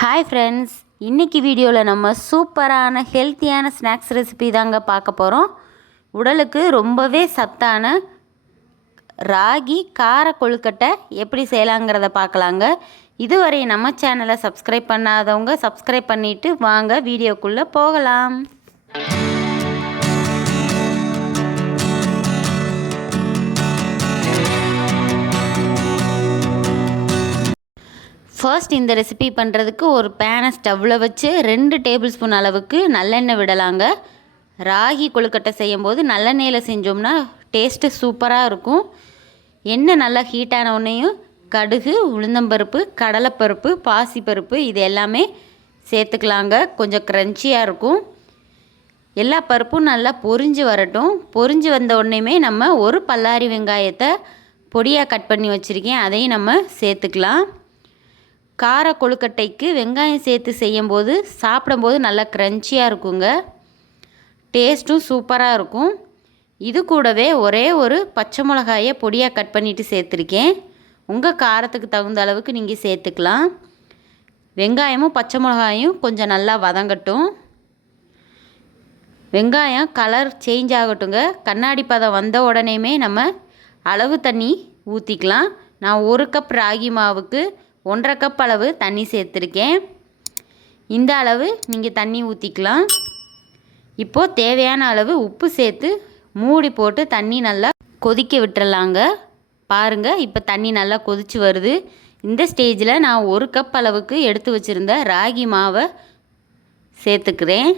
Hi friends இன்றைக்கி வீடியோவில் நம்ம சூப்பரான ஹெல்த்தியான ஸ்நாக்ஸ் ரெசிபி தாங்க பார்க்க போகிறோம் உடலுக்கு ரொம்பவே சத்தான ராகி கார கொழுக்கட்டை எப்படி செய்யலாங்கிறத பார்க்கலாங்க. இதுவரை நம்ம சேனலை சப்ஸ்கிரைப் பண்ணாதவங்க சப்ஸ்கிரைப் பண்ணிவிட்டு வாங்க வீடியோக்குள்ளே போகலாம். ஃபர்ஸ்ட் இந்த ரெசிபி பண்ணுறதுக்கு ஒரு பேனை ஸ்டவ்வில் வச்சு ரெண்டு டேபிள் ஸ்பூன் அளவுக்கு நல்லெண்ணெய் விடலாங்க. ராகி கொழுக்கட்டை செய்யும்போது நல்லெண்ணெயில் செஞ்சோம்னா டேஸ்ட்டு சூப்பராக இருக்கும். எண்ணெய் நல்லா ஹீட்டான உடனேயும் கடுகு உளுந்தம்பருப்பு கடலைப்பருப்பு பாசிப்பருப்பு இது எல்லாமே சேர்த்துக்கலாங்க. கொஞ்சம் க்ரன்ச்சியாக இருக்கும். எல்லா பருப்பும் நல்லா பொரிஞ்சு வரட்டும். பொரிஞ்சு வந்த உடனேயுமே நம்ம ஒரு பல்லாரி வெங்காயத்தை பொடியாக கட் பண்ணி வச்சுருக்கேன். அதையும் நம்ம சேர்த்துக்கலாம். கார கொழுக்கட்டைக்கு வெங்காயம் சேர்த்து செய்யும்போது சாப்பிடும்போது நல்லா க்ரன்ச்சியாக இருக்குங்க. டேஸ்ட்டும் சூப்பராக இருக்கும். இது கூடவே ஒரே ஒரு பச்சை மிளகாயை பொடியாக கட் பண்ணிவிட்டு சேர்த்துருக்கேன். உங்கள் காரத்துக்கு தகுந்த அளவுக்கு நீங்கள் சேர்த்துக்கலாம். வெங்காயமும் பச்சை மிளகாயும் கொஞ்சம் நல்லா வதங்கட்டும். வெங்காயம் கலர் சேஞ்ச் ஆகட்டுங்க. கண்ணாடி பதம் வந்த உடனேமே நம்ம அளவு தண்ணி ஊற்றிக்கலாம் நான் ஒரு கப் ராகி மாவுக்கு ஒன்றரை கப் அளவு தண்ணி சேர்த்துருக்கேன். இந்த அளவு நீங்கள் தண்ணி ஊற்றிக்கலாம் இப்போது தேவையான அளவு உப்பு சேர்த்து மூடி போட்டு தண்ணி நல்லா கொதிக்க விட்டுறலாங்க. பாருங்கள் இப்போ தண்ணி நல்லா கொதித்து வருது. இந்த ஸ்டேஜில் நான் ஒரு கப் அளவுக்கு எடுத்து வச்சுருந்த ராகி மாவை சேர்த்துக்கிறேன்.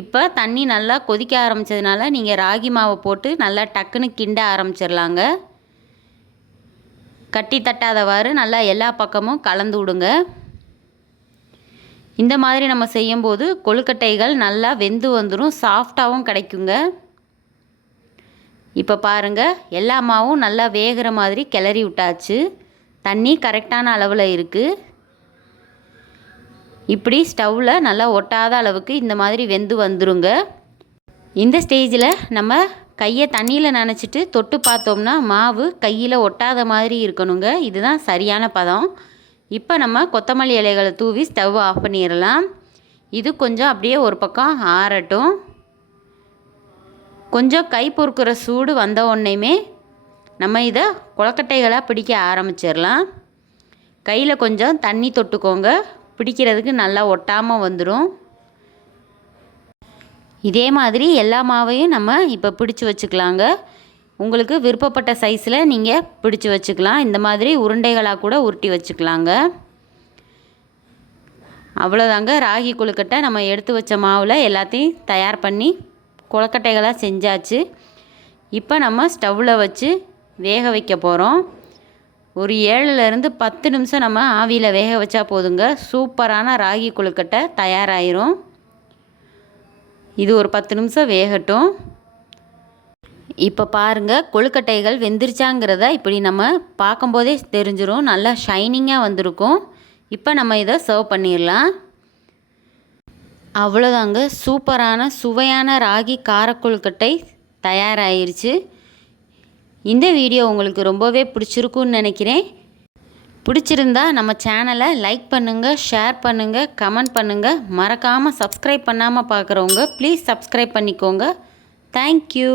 இப்போ தண்ணி நல்லா கொதிக்க ஆரம்பித்ததுனால நீங்கள் ராகி மாவை போட்டு நல்லா டக்குன்னு கிண்ட ஆரம்பிச்சிடலாங்க கட்டி தட்டாதவாறு நல்லா எல்லா பக்கமும் கலந்து விடுங்க. இந்த மாதிரி நம்ம செய்யும்போது கொழுக்கட்டைகள் நல்லா வெந்து வந்துடும் சாஃப்டாகவும் கிடைக்குங்க. இப்போ பாருங்கள் எல்லா மாவும் நல்லா வேகிற மாதிரி கிளறி விட்டாச்சு. தண்ணி கரெக்டான அளவில் இருக்குது இப்படி ஸ்டவ்வில் நல்லா ஒட்டாத அளவுக்கு இந்த மாதிரி வெந்து வந்துருங்க. இந்த ஸ்டேஜில் நம்ம கையை தண்ணியில் நனைச்சிட்டு தொட்டு பார்த்தோம்னா மாவு கையில் ஒட்டாத மாதிரி இருக்கணுங்க. இதுதான் சரியான பதம். இப்போ நம்ம கொத்தமல்லி இலைகளை தூவி ஸ்டவ் ஆஃப் பண்ணிடலாம். இது கொஞ்சம் அப்படியே ஒரு பக்கம் ஆறட்டும். கொஞ்சம் கை பொறுக்கிற சூடு வந்த உடனேயுமே நம்ம இதை குளக்கட்டைகளாக பிடிக்க ஆரம்பிச்சிடலாம். கையில் கொஞ்சம் தண்ணி தொட்டுக்கோங்க. பிடிக்கிறதுக்கு நல்லா ஒட்டாமல் வந்துடும் இதே மாதிரி எல்லா மாவையும் நம்ம இப்போ பிடிச்சி வச்சுக்கலாங்க. உங்களுக்கு விருப்பப்பட்ட சைஸில் நீங்கள் பிடிச்சி வச்சுக்கலாம். இந்த மாதிரி உருண்டைகளாக கூட உருட்டி வச்சுக்கலாங்க. அவ்வளோதாங்க ராகி கொழுக்கட்டை நம்ம எடுத்து வச்ச மாவில் எல்லாத்தையும் தயார் பண்ணி கொழுக்கட்டைகளாக செஞ்சாச்சு. இப்போ நம்ம ஸ்டவ்வில் வச்சு வேக வைக்க போகிறோம் ஒரு ஏழுலேருந்து பத்து நிமிஷம் நம்ம ஆவியில் வேக வச்சா போதுங்க. சூப்பரான ராகி கொழுக்கட்டை தயாராகிரும் இது ஒரு பத்து நிமிஷம் வேகட்டும். இப்போ பாருங்கள் கொழுக்கட்டைகள் வெந்திருச்சாங்கிறத இப்படி நம்ம பார்க்கும்போதே தெரிஞ்சிடும் நல்லா ஷைனிங்காக வந்திருக்கும். இப்போ நம்ம இதை சர்வ் பண்ணிடலாம். அவ்வளோதாங்க சூப்பரான சுவையான ராகி காரக்கொழுக்கட்டை தயாராகிருச்சு இந்த வீடியோ உங்களுக்கு ரொம்பவே பிடிச்சிருக்குன்னு நினைக்கிறேன். பிடிச்சிருந்தா நம்ம சேனலை லைக் பண்ணுங்கள் ஷேர் பண்ணுங்கள் கமெண்ட் பண்ணுங்கள் மறக்காமல் சப்ஸ்கிரைப் பண்ணாமல் பார்க்குறவங்க ப்ளீஸ் சப்ஸ்கிரைப் பண்ணிக்கோங்க. தேங்க்யூ.